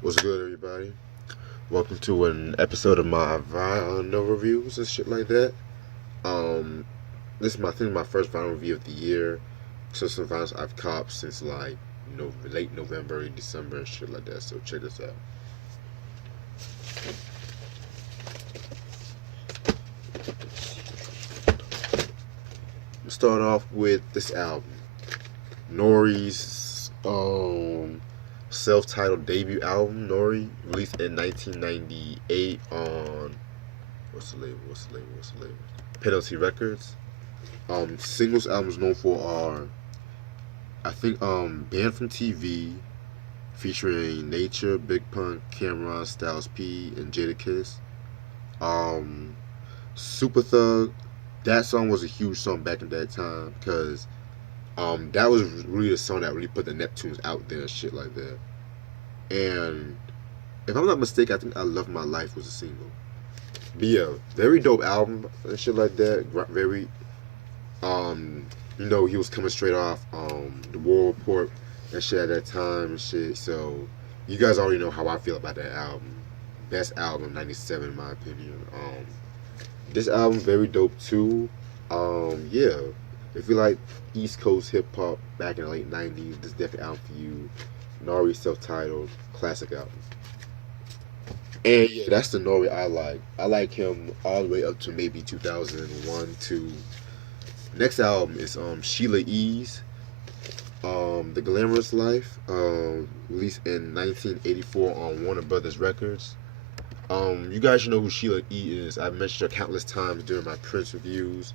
What's good, everybody? Welcome to an episode of my vinyl reviews and shit like that. Um, this is my first vinyl review of the year. So some vinyls I've copped since like late November, December, and shit like that. So check this out. Start off with this album, Nori's self-titled debut album, Nori, released in 1998 on what's the label? Penalty Records. Singles albums known for are I think Banned from TV, featuring Nature, Big Pun, Cameron, Styles P, and Jadakiss. Um, Super Thug. That song was a huge song back in that time because that was really the song that really put the Neptunes out there and shit like that. And if I'm not mistaken, I think I Love My Life was a single. But yeah, very dope album and shit like that. Very um, he was coming straight off the War Report and shit at that time and shit. So you guys already know how I feel about that album. Best album '97 in my opinion. This album very dope too. Yeah, if you like East Coast hip hop back in the late '90s, this is definitely album for you. Nori self-titled classic album. And yeah, that's the Nori I like. I like him all the way up to maybe 2001 to next album is Sheila E's The Glamorous Life, released in 1984 on Warner Brothers Records. You guys should know who Sheila E is. I've mentioned her countless times during my Prince reviews.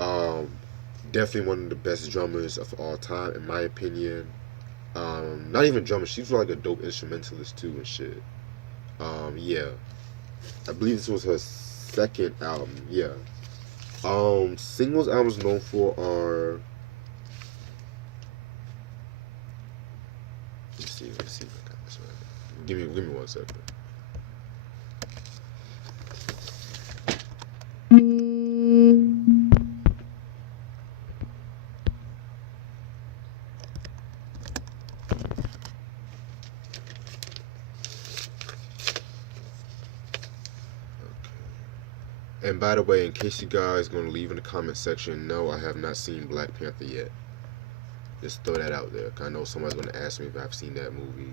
Um, Definitely one of the best drummers of all time, in my opinion. Not even drummer, she's like a dope instrumentalist too and shit. Yeah, I believe this was her second album. Yeah. Singles I was known for are. Let's see if I got this right. Give me 1 second. And by the way, in case you guys gonna leave in the comment section, no, I have not seen Black Panther yet. Just throw that out there. 'Cause I know somebody's gonna ask me if I've seen that movie.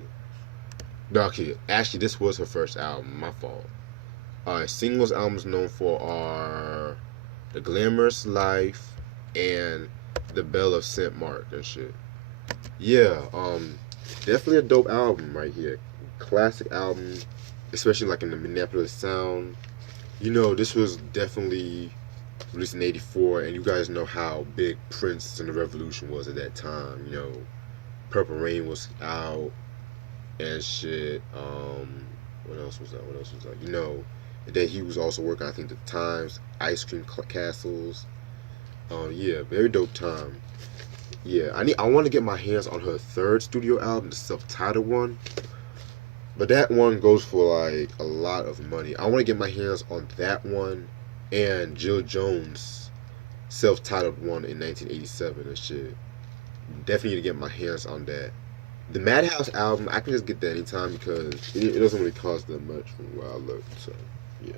No, okay, actually, this was her first album. My fault. Singles albums known for are The Glamorous Life and The Belle of St. Mark and shit. Yeah, definitely a dope album right here. Classic album, especially like in the Minneapolis sound. This was definitely released in '84, and you guys know how big Prince and the Revolution was at that time. Purple Rain was out and shit. What else was that? That he was also working, I think, the Times, Ice Cream Castles. Yeah, very dope time. Yeah, I want to get my hands on her third studio album, the self-titled one. But that one goes for like a lot of money. I want to get my hands on that one and Jill Jones' self-titled one in 1987 and shit. Definitely need to get my hands on that. The Madhouse album, I can just get that anytime because it doesn't really cost that much from where I look. So, yeah.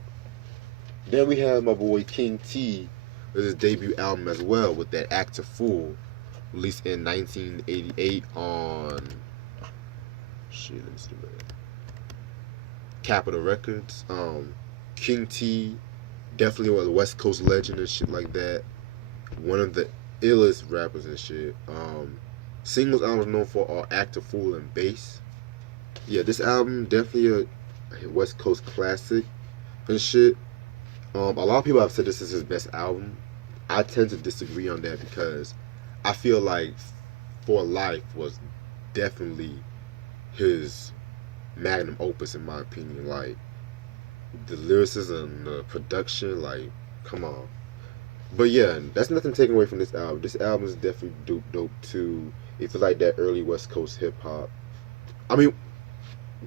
Then we have my boy King T with his debut album as well with that Act a Fool, released in 1988 on. Shit, let me see. Capitol Records. King T, definitely one of the West Coast legend and shit like that. One of the illest rappers and shit. Singles I was known for are Act a Fool and Bass. Yeah, this album definitely a West Coast classic and shit. A lot of people have said this is his best album. I tend to disagree on that because I feel like For Life was definitely his magnum opus in my opinion. Like the lyricism, the production, like come on. But yeah, that's nothing taken away from this album. This album is definitely dope too. If you like that early West Coast hip hop, I mean,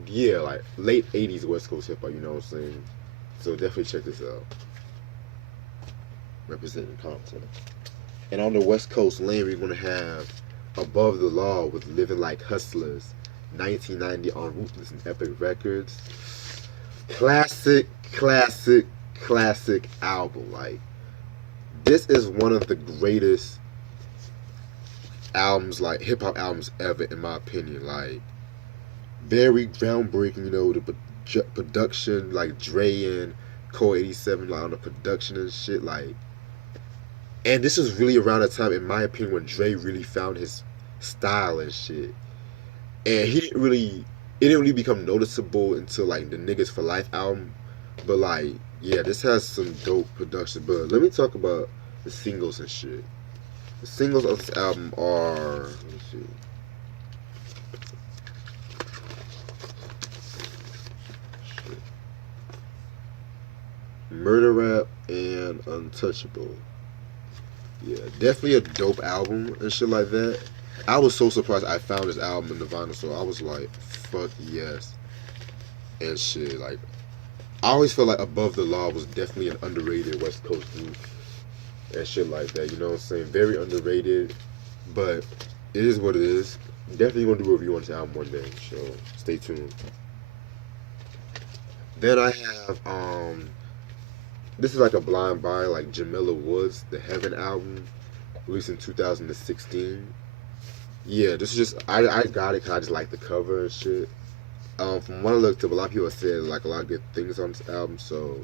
yeah, like late '80s West Coast hip hop. You know what I'm saying? So definitely check this out. Representing Compton. And on the West Coast lane, we're gonna have Above the Law with Living Like Hustlers 1990 on Ruthless and Epic Records. Classic, classic, classic album. Like, this is one of the greatest albums, like hip hop albums ever, in my opinion. Like, very groundbreaking. The production, like Dre and Cole 87, like on the production and shit. Like, and this was really around the time, in my opinion, when Dre really found his style and shit. And it didn't really become noticeable until like the Niggas for Life album. But like, yeah, this has some dope production. But let me talk about the singles and shit. The singles of this album are, let me see. Shit. Murder Rap and Untouchable. Yeah, definitely a dope album and shit like that. I was so surprised I found this album in the vinyl store. I was like, fuck yes. And shit, like, I always felt like Above the Law was definitely an underrated West Coast group and shit like that. You know what I'm saying? Very underrated, but it is what it is. Definitely gonna do a review on this album one day, so stay tuned. Then I have this is like a blind buy, like Jamila Woods, the Heaven album, released in 2016. Yeah, this is just I got it because I just like the cover and shit. From what I looked up, a lot of people said like a lot of good things on this album, so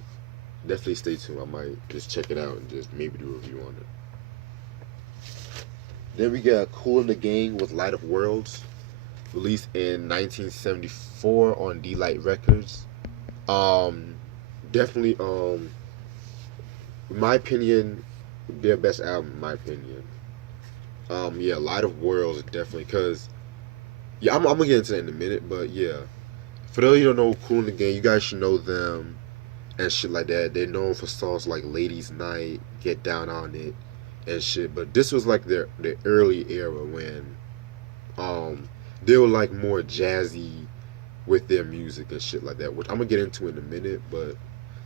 definitely stay tuned. I might just check it out and just maybe do a review on it. Then we got Kool and the Gang with Light of Worlds, released in 1974 on D-Light Records. Definitely, in my opinion, their best album, in my opinion. Yeah, Light of Worlds, definitely, because, yeah, I'm gonna get into that in a minute, but yeah. For those of you who don't know Kool and the Gang, you guys should know them and shit like that. They're known for songs like Ladies Night, Get Down on It, and shit. But this was like their early era when they were like more jazzy with their music and shit like that, which I'm gonna get into in a minute. But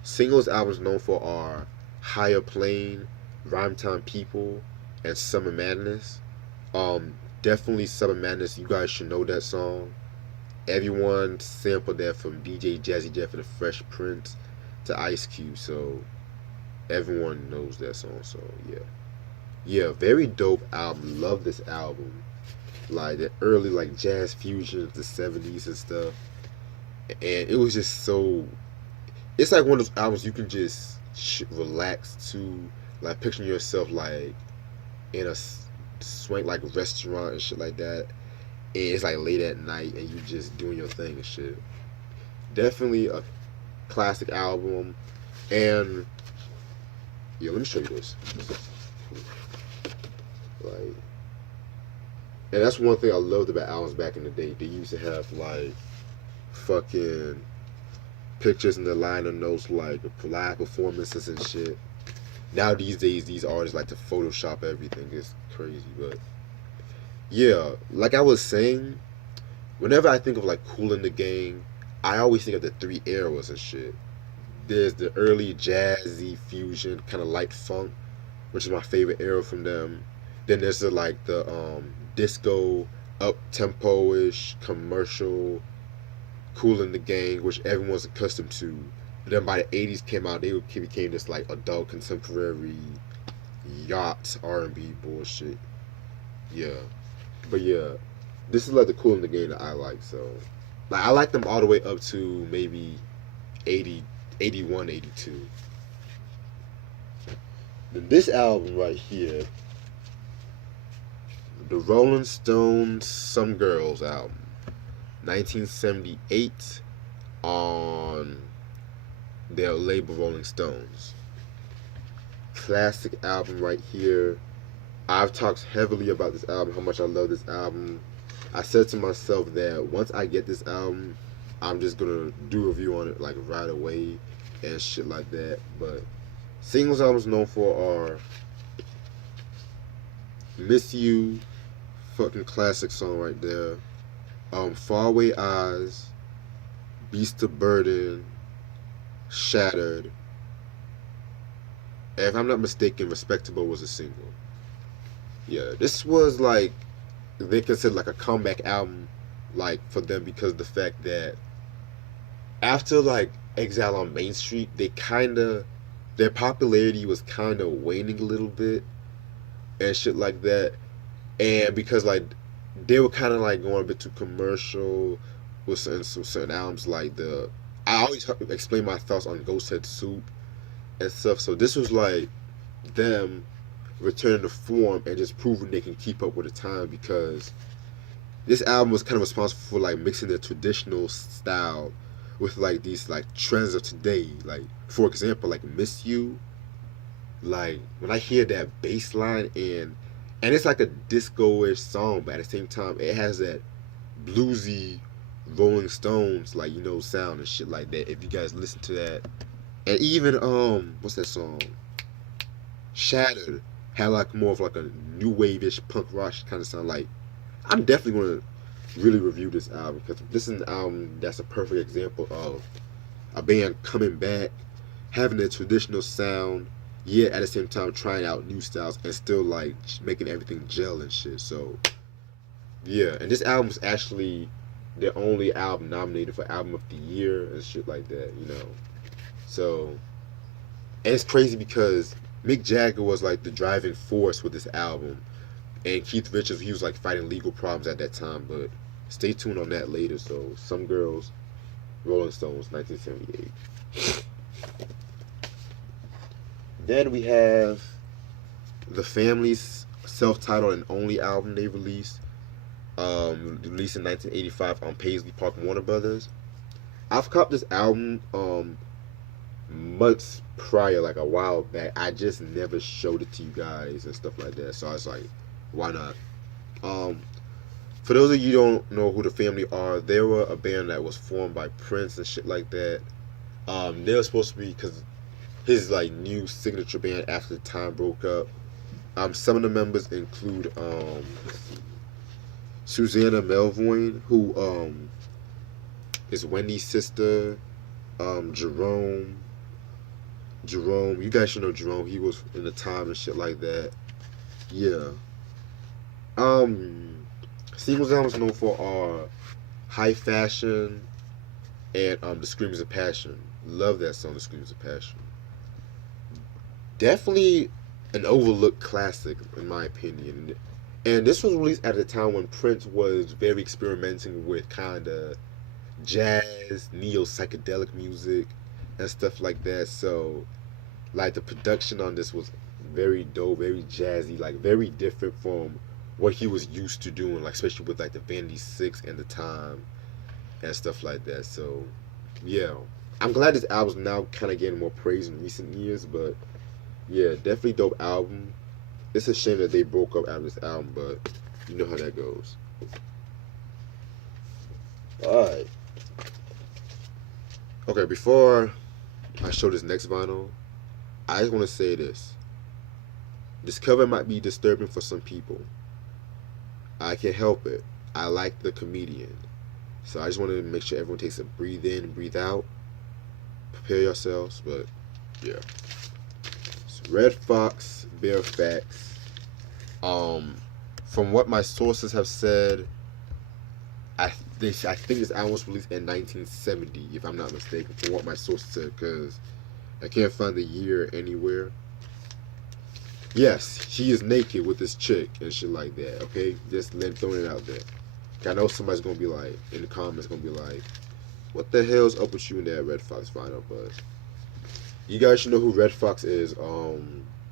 singles albums known for are Higher Plane, Rhyme Time People, and Summer Madness. Definitely Summer Madness. You guys should know that song. Everyone sampled that from DJ Jazzy Jeff and the Fresh Prince to Ice Cube, so everyone knows that song. So yeah, very dope album. Love this album. Like the early like jazz fusion of the '70s and stuff, and it was just so. It's like one of those albums you can just relax to, like picturing yourself like in a swank like restaurant and shit like that. And it's like late at night and you just doing your thing and shit. Definitely a classic album. And yeah, let me show you this. Like, and that's one thing I loved about albums back in the day. They used to have like fucking pictures in the liner notes, like live performances and shit. Now these days, these artists like to Photoshop everything. It's crazy, but yeah, like I was saying, whenever I think of like Kool and the Gang, I always think of the three eras and shit. There's the early jazzy fusion, kind of light funk, which is my favorite era from them. Then there's the disco, up tempo-ish, commercial, Kool and the Gang, which everyone's accustomed to. But then by the '80s came out, they became this like adult contemporary yacht R&B bullshit. Yeah. But yeah, this is like the Kool and the Gang that I like. So, like, I like them all the way up to maybe 80, 81, 82. Then this album right here, the Rolling Stones Some Girls album, 1978, on their label Rolling Stones. Classic album right here. I've talked heavily about this album, how much I love this album. I said to myself that once I get this album, I'm just gonna do a review on it like right away and shit like that. But singles albums known for are Miss You, fucking classic song right there. Faraway Eyes, Beast of Burden, Shattered. And if I'm not mistaken, Respectable was a single. Yeah, this was like they considered like a comeback album like for them because of the fact that after like Exile on Main Street, they kind of their popularity was kind of waning a little bit and shit like that, and because like they were kind of like going a bit too commercial with certain albums like the I always explain my thoughts on Ghost Head Soup and stuff. So this was like them returning to form and just proving they can keep up with the time because this album was kind of responsible for like mixing the traditional style with like these like trends of today. Like for example, like Miss You. Like when I hear that bass line and it's like a disco-ish song, but at the same time it has that bluesy Rolling Stones like sound and shit like that. If you guys listen to that, and even what's that song? Shattered had like more of like a new wave-ish punk rock kind of sound. Like I'm definitely gonna really review this album because this is an album that's a perfect example of a band coming back, having their traditional sound, yet at the same time trying out new styles and still like making everything gel and shit. So yeah, and this album was actually their only album nominated for album of the year and shit like that. So and it's crazy because Mick Jagger was like the driving force with this album, and Keith Richards he was like fighting legal problems at that time. But stay tuned on that later. So Some Girls, Rolling Stones, 1978. Then we have the Family's self-titled and only album they released, released in 1985 on Paisley Park Warner Brothers. I've copped this album months prior, like a while back. I just never showed it to you guys and stuff like that. So I was like, why not? For those of you who don't know who the Family are, they were a band that was formed by Prince and shit like that. They were supposed to be because his like new signature band after the time broke up. Some of the members include Susanna Melvoin, who is Wendy's sister. Jerome, you guys should know Jerome. He was in the time and shit like that. Yeah. Singles I was known for are High Fashion and The Screams of Passion. Love that song, The Screams of Passion. Definitely an overlooked classic in my opinion. And this was released at a time when Prince was very experimenting with kind of jazz, neo psychedelic music and stuff like that. So like the production on this was very dope, very jazzy, like very different from what he was used to doing, like especially with like the Vanity Six and the time and stuff like that. So yeah, I'm glad this album's now kind of getting more praise in recent years, but yeah, definitely dope album. It's a shame that they broke up after this album, but you know how that goes. Alright. Okay, before I show this next vinyl, I just want to say this. This cover might be disturbing for some people. I can't help it. I like the comedian. So I just wanted to make sure everyone takes a breathe in and breathe out. Prepare yourselves, but yeah. So Red Fox, Bare Facts. From what my sources have said, I think this album was released in 1970, if I'm not mistaken, from what my sources said, because I can't find the year anywhere. Yes, he is naked with this chick and shit like that, okay? Just throwing it out there. I know somebody's going to be like, in the comments, going to be like, what the hell's up with you in that Red Fox vinyl? But you guys should know who Red Fox is.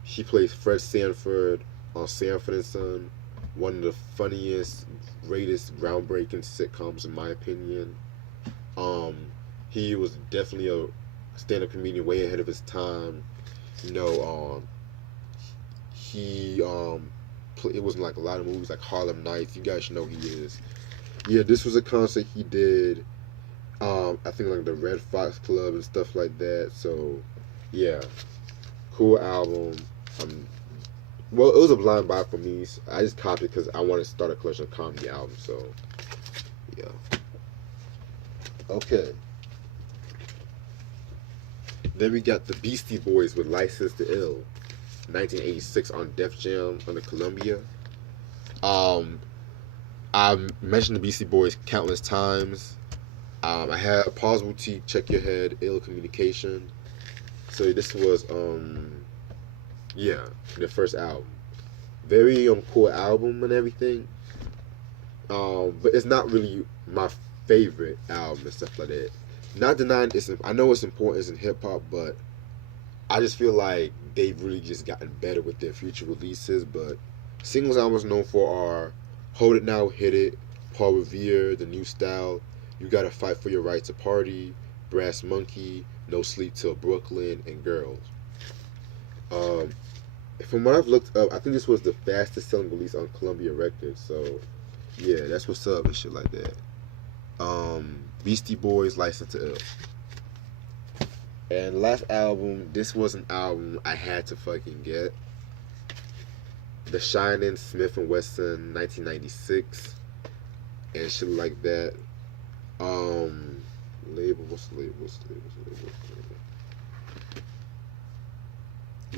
He plays Fred Sanford on Sanford and Son, one of the funniest, greatest, groundbreaking sitcoms in my opinion. He was definitely a stand-up comedian way ahead of his time. He it was in like a lot of movies like Harlem Nights. You guys should know who he is. Yeah, this was a concert he did. I think like the Red Fox Club and stuff like that. So yeah, cool album. Well, it was a blind buy for me. So I just copied it because I wanted to start a collection of comedy albums. So yeah. Okay. Then we got the Beastie Boys with License to Ill, 1986 on Def Jam under Columbia. I I mentioned the Beastie Boys countless times. I had Pause Boutique, Check Your Head, Ill Communication. So this was yeah, their first album. Very cool album and everything. But it's not really my favorite album and stuff like that. Not denying it's I know it's important in hip hop, but I just feel like they've really just gotten better with their future releases. But singles I was known for are Hold It Now, Hit It, Paul Revere, The New Style, You Gotta Fight for Your Right to Party, Brass Monkey, No Sleep Till Brooklyn, and Girls. Um, from what I've looked up, I think this was the fastest selling release on Columbia Records. So yeah, that's what's up and shit like that. Beastie Boys, License to Ill. And last album, this was an album I had to fucking get. The Shining, Smith and Wesson, 1996, and shit like that. Label, what's the label? What's the label?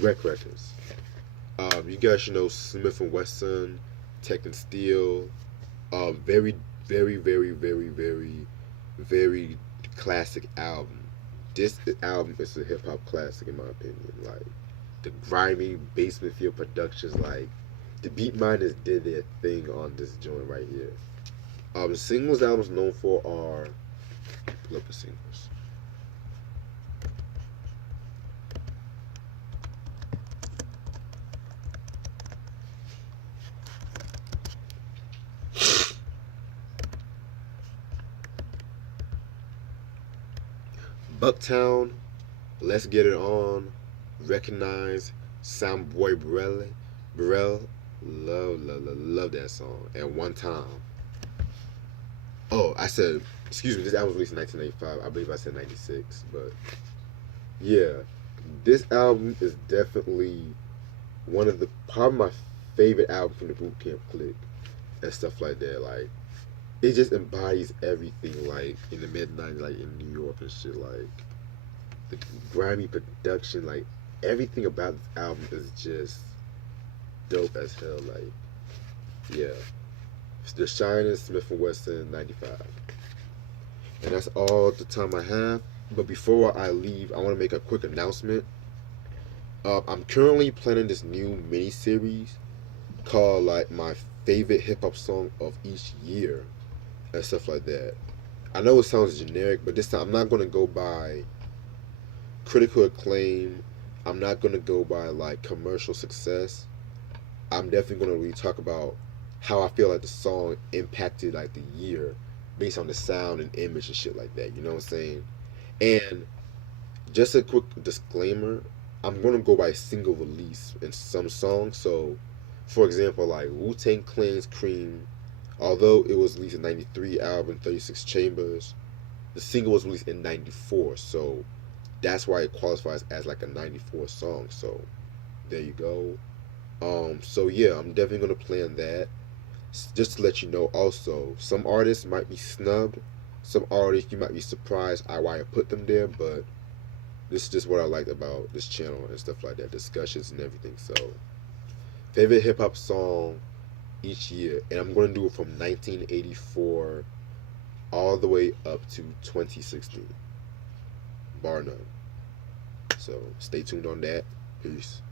Rec Records. You guys should know Smith and Wesson, Tech and Steel. Very, very, very, very, very, very classic album. This album is a hip hop classic in my opinion. Like the grimy basement field productions, like the Beatminerz did their thing on this joint right here. Singles albums known for are pull up the singles. Bucktown, Let's Get It On, Recognize, Soundboy Burrell, love that song. And One Time. Oh, I said, excuse me, this album was released in 1995. I believe I said 96, but yeah, this album is definitely one of the probably my favorite album from the Boot Camp Clique and stuff like that. Like it just embodies everything like in the mid '90s, like in New York and shit. Like the grimy production, like everything about this album is just dope as hell. Like yeah, The Shining, Smith and Wesson, '95, and that's all the time I have. But before I leave, I want to make a quick announcement. I'm currently planning this new mini series called like my favorite hip hop song of each year and stuff like that. I know it sounds generic, but this time I'm not gonna go by critical acclaim. I'm not gonna go by like commercial success. I'm definitely gonna really talk about how I feel like the song impacted like the year based on the sound and image and shit like that. You know what I'm saying? And just a quick disclaimer, I'm gonna go by single release in some songs. So, for example, like Wu-Tang Clan's Cream, although it was released in '93, album 36 Chambers, the single was released in '94. So that's why it qualifies as like a '94 song. So there you go. So yeah, I'm definitely gonna plan that. Just to let you know, also, some artists might be snubbed. Some artists you might be surprised why I put them there, but this is just what I liked about this channel and stuff like that, discussions and everything. So, favorite hip hop song each year, and I'm going to do it from 1984 all the way up to 2016, bar none. So, stay tuned on that. Peace.